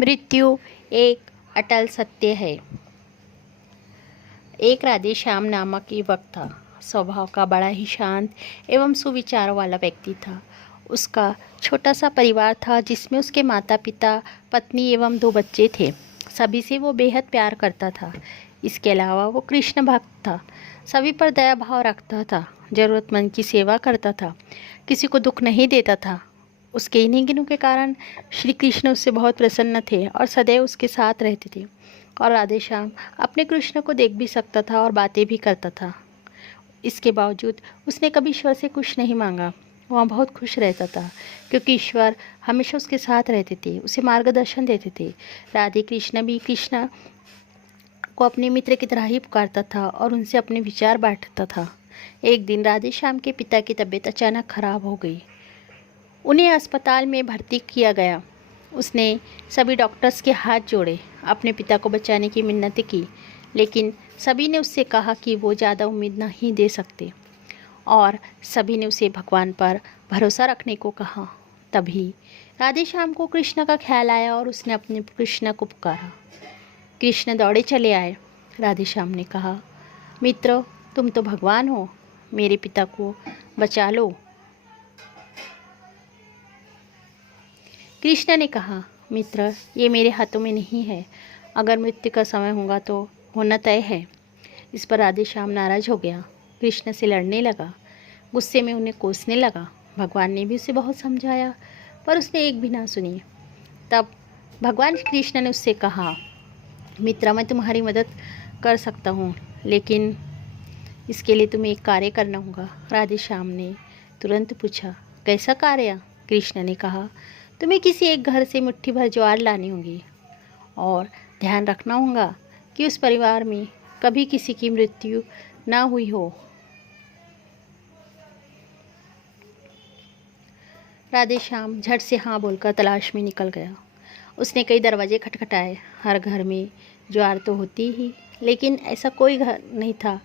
मृत्यु एक अटल सत्य है। एक राधे श्याम नामक युवक था। स्वभाव का बड़ा ही शांत एवं सुविचारों वाला व्यक्ति था। उसका छोटा सा परिवार था जिसमें उसके माता पिता, पत्नी एवं 2 बच्चे थे। सभी से वो बेहद प्यार करता था। इसके अलावा वो कृष्ण भक्त था। सभी पर दया भाव रखता था। ज़रूरतमंद की सेवा करता था। किसी को दुख नहीं देता था। उसके इन्हीं गुणों के कारण श्री कृष्ण उससे बहुत प्रसन्न थे और सदैव उसके साथ रहते थे। और राधे श्याम अपने कृष्ण को देख भी सकता था और बातें भी करता था। इसके बावजूद उसने कभी ईश्वर से कुछ नहीं मांगा। वहाँ बहुत खुश रहता था क्योंकि ईश्वर हमेशा उसके साथ रहते थे, उसे मार्गदर्शन देते थे। राधे कृष्ण भी कृष्ण को अपने मित्र की तरह ही पुकारता था और उनसे अपने विचार बांटता था। एक दिन राधे श्याम के पिता की तबीयत अचानक खराब हो गई। उन्हें अस्पताल में भर्ती किया गया। उसने सभी डॉक्टर्स के हाथ जोड़े, अपने पिता को बचाने की मिन्नतें की, लेकिन सभी ने उससे कहा कि वो ज़्यादा उम्मीद नहीं दे सकते और सभी ने उसे भगवान पर भरोसा रखने को कहा। तभी राधे श्याम को कृष्ण का ख्याल आया और उसने अपने कृष्ण को पुकारा। कृष्ण दौड़े चले आए। राधे श्याम ने कहा, मित्र, तुम तो भगवान हो, मेरे पिता को बचा लो। कृष्ण ने कहा, मित्र, ये मेरे हाथों में नहीं है। अगर मृत्यु का समय होगा तो होना तय है। इस पर राधे श्याम नाराज हो गया, कृष्ण से लड़ने लगा, गुस्से में उन्हें कोसने लगा। भगवान ने भी उसे बहुत समझाया पर उसने एक भी ना सुनी। तब भगवान कृष्ण ने उससे कहा, मित्र, मैं तुम्हारी मदद कर सकता हूँ, लेकिन इसके लिए तुम्हें एक कार्य करना होगा। राधे श्याम ने तुरंत पूछा, कैसा कार्य? कृष्ण ने कहा, तुम्हें किसी एक घर से मुट्ठी भर ज्वार लानी होगी और ध्यान रखना होगा कि उस परिवार में कभी किसी की मृत्यु ना हुई हो। राधे श्याम झट से हाँ बोलकर तलाश में निकल गया। उसने कई दरवाजे खटखटाए। हर घर में ज्वार तो होती ही, लेकिन ऐसा कोई घर नहीं था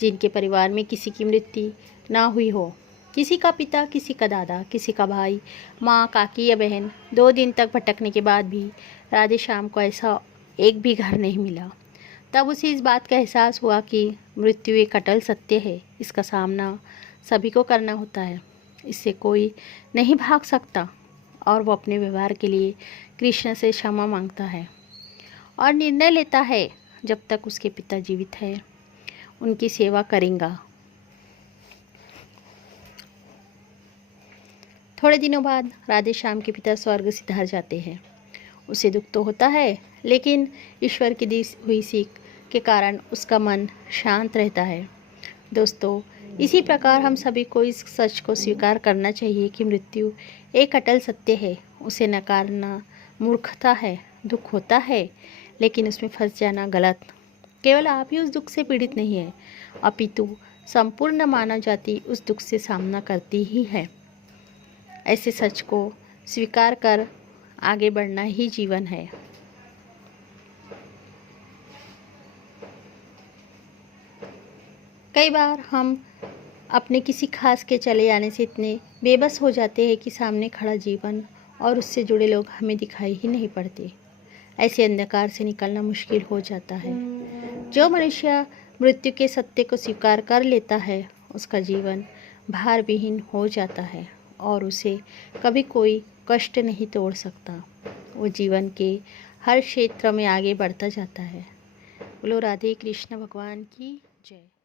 जिनके परिवार में किसी की मृत्यु ना हुई हो। किसी का पिता, किसी का दादा, किसी का भाई, माँ, काकी या बहन। 2 दिन तक भटकने के बाद भी राधे श्याम को ऐसा एक भी घर नहीं मिला। तब उसे इस बात का एहसास हुआ कि मृत्यु एक अटल सत्य है। इसका सामना सभी को करना होता है। इससे कोई नहीं भाग सकता और वो अपने व्यवहार के लिए कृष्ण से क्षमा मांगता है और निर्णय लेता है, जब तक उसके पिता जीवित है उनकी सेवा करेगा। थोड़े दिनों बाद राधे श्याम के पिता स्वर्ग सिधार जाते हैं। उसे दुख तो होता है, लेकिन ईश्वर की दी हुई सीख के कारण उसका मन शांत रहता है। दोस्तों, इसी प्रकार हम सभी को इस सच को स्वीकार करना चाहिए कि मृत्यु एक अटल सत्य है। उसे नकारना मूर्खता है। दुख होता है, लेकिन उसमें फंस जाना गलत। केवल आप ही उस दुख से पीड़ित नहीं है, अपितु संपूर्ण मानव जाति उस दुख से सामना करती ही है। ऐसे सच को स्वीकार कर आगे बढ़ना ही जीवन है। कई बार हम अपने किसी खास के चले जाने से इतने बेबस हो जाते हैं कि सामने खड़ा जीवन और उससे जुड़े लोग हमें दिखाई ही नहीं पड़ते। ऐसे अंधकार से निकलना मुश्किल हो जाता है। जो मनुष्य मृत्यु के सत्य को स्वीकार कर लेता है, उसका जीवन भार विहीन हो जाता है और उसे कभी कोई कष्ट नहीं तोड़ सकता। वो जीवन के हर क्षेत्र में आगे बढ़ता जाता है। बोलो राधे कृष्ण भगवान की जय।